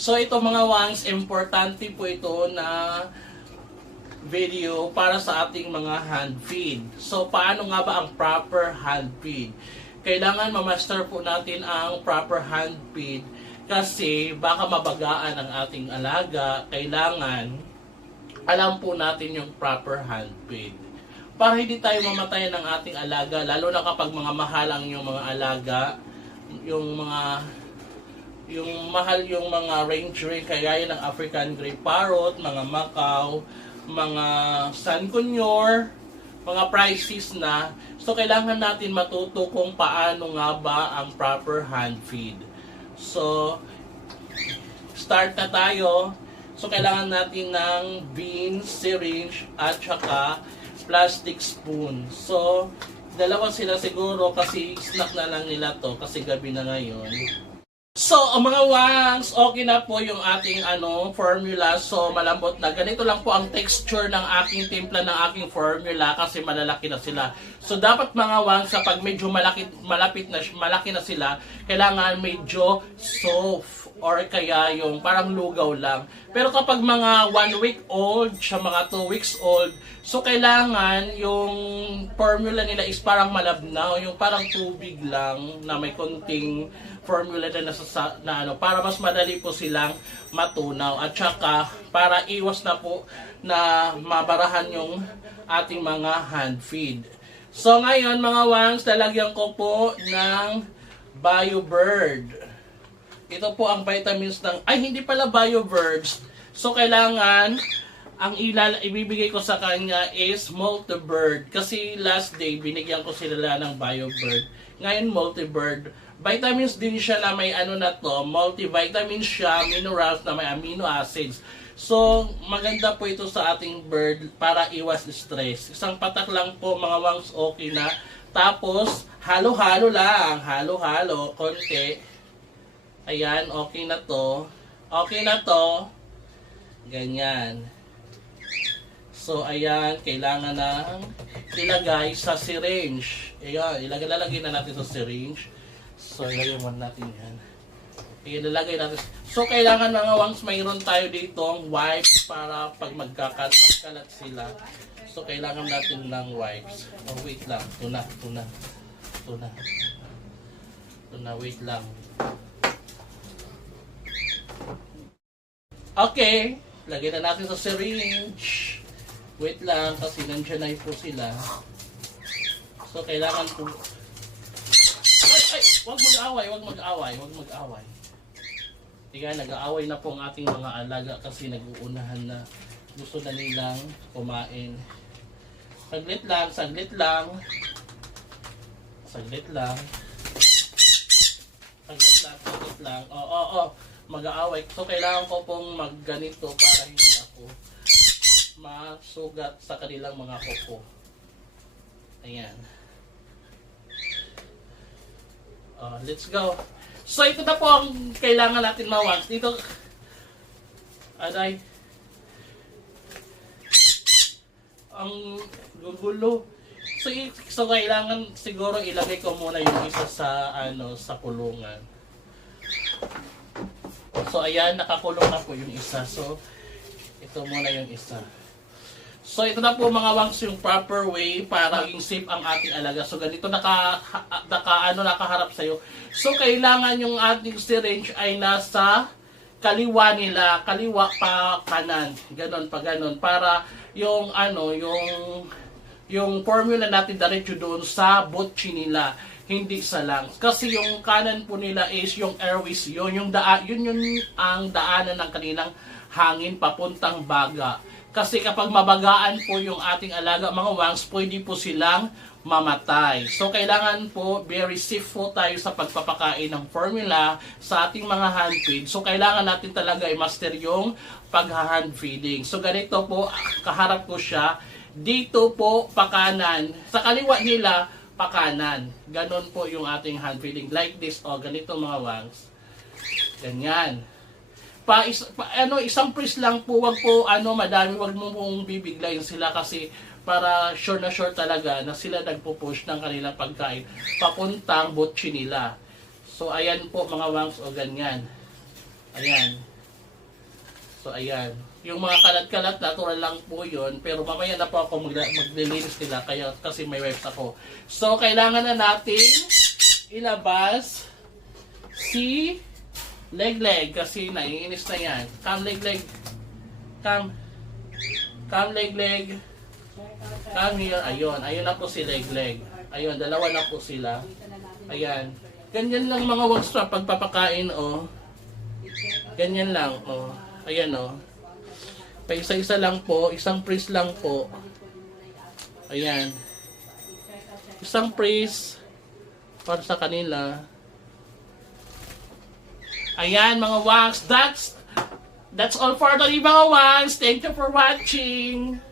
So ito mga wangs, importante po ito na video para sa ating mga hand feed. So paano nga ba ang proper hand feed? Kailangan ma-master po natin ang proper hand feed kasi baka mabagaan ang ating alaga. Kailangan alam po natin yung proper hand feed para hindi tayo mamatayan ng ating alaga, lalo na kapag mga mahalang yung mga alaga, yung mahal yung mga range kagaya ng African Grey Parrot, mga Macau, mga San Conyor, mga prices na. So kailangan natin matuto kung paano nga ba ang proper hand feed. So start na tayo. So kailangan natin ng beans, syringe at saka plastic spoon. So dalawa sila siguro kasi snack na lang nila to kasi gabi na ngayon. So, mga wangs, okay na po yung ating formula. So, malambot na. Ganito lang po ang texture ng aking timpla ng aking formula kasi malalaki na sila. So, dapat mga wangs, kapag medyo malaki na sila, kailangan medyo soft or kaya yung parang lugaw lang. Pero kapag mga 1 week old, siya mga 2 weeks old, so kailangan yung formula nila is parang malabnaw, yung parang tubig lang na may konting formula na para mas madali po silang matunaw at saka para iwas na po na mabarahan yung ating mga hand feed. So ngayon mga wangs, lalagyan ko po ng BioBird. Ito po ang vitamins hindi pala BioBirds. So kailangan ang ibibigay ko sa kanya is Multibird kasi last day binigyan ko sila ng BioBird. Ngayon Multibird. Vitamins din siya na may multivitamins siya, minerals na may amino acids. So, maganda po ito sa ating bird para iwas stress. Isang patak lang po mga wangs, okay na. Tapos, halo-halo lang. Halo-halo, konti. Ayan, okay na to. Okay na to. Ganyan. So, ayan, kailangan ng ilagay sa syringe. Ayan, ilalagay na natin sa syringe. So, ilagay muna natin yan. Ilalagay natin. So, kailangan mga wangs, mayroon tayo ditong wipes para pag magkalat sila. So, kailangan natin ng wipes. Oh, wait lang. Ito na, wait lang. Okay. Lagay na natin sa syringe. Wait lang, kasi nandiyan na po sila. So, kailangan po... Huwag mag-away. Tiga, nag-aaway na po ang ating mga alaga kasi nag-uunahan na. Gusto na nilang kumain. Saglit lang. Mag-aaway. So, kailangan ko pong magganito para hindi ako masugat sa kanilang mga kuko. Ayan. Let's go. So, ito na po ang kailangan natin mawag. Dito, ang gugulo. So, kailangan siguro ilagay ko muna yung isa sa kulungan. So, ayan, nakakulong na po yung isa. So, ito muna yung isa. So, ito na po mga wangs yung proper way para maging safe ang ating alaga. So, ganito nakaharap sa'yo. So, kailangan yung ating syringe ay nasa kaliwa nila. Kaliwa pa kanan. Ganon pa ganon. Para yung yung formula natin diretso doon sa botchi nila. Hindi sa lungs. Kasi yung kanan po nila is yung airways. Yun ang daanan ng kanilang hangin papuntang baga. Kasi kapag mabagaan po yung ating alaga, mga wangs, pwede po silang mamatay. So, kailangan po, very safe po tayo sa pagpapakain ng formula sa ating mga hand feed. So, kailangan natin talaga i-master yung pag-hand feeding. So, ganito po, kaharap ko siya. Dito po, pakanan. Sa kaliwa nila, pakanan. Ganon po yung ating hand feeding. Like this, ganito mga wangs. Ganyan. Isang press lang po, wag po madami, wag mo pong bibiglayin sila kasi para sure talaga na sila nagpo-push ng kanilang pagkain papuntang botchi nila. So ayan po mga wangs, ganyan. Ayan. So, ayan. Yung mga kalat-kalat, natural lang po yun. Pero mamaya na po ako maglilinis nila kaya, kasi may wipes ako. So, kailangan na natin ilabas si Leg kasi naiinis na yan. Come, Leg. Come. Come, Leg. Come here. Ayun. Ayun na po si Leg. Ayun, dalawa na po sila. Ayan. Ganyan lang mga wax trap pagpapakain, oh. Ganyan lang, oh. Ayan, oh. Pa isa-isa lang po, isang praise lang po. Ayan. Isang praise para sa kanila. Ayan, mga wax. That's all for today, mga wax. Thank you for watching.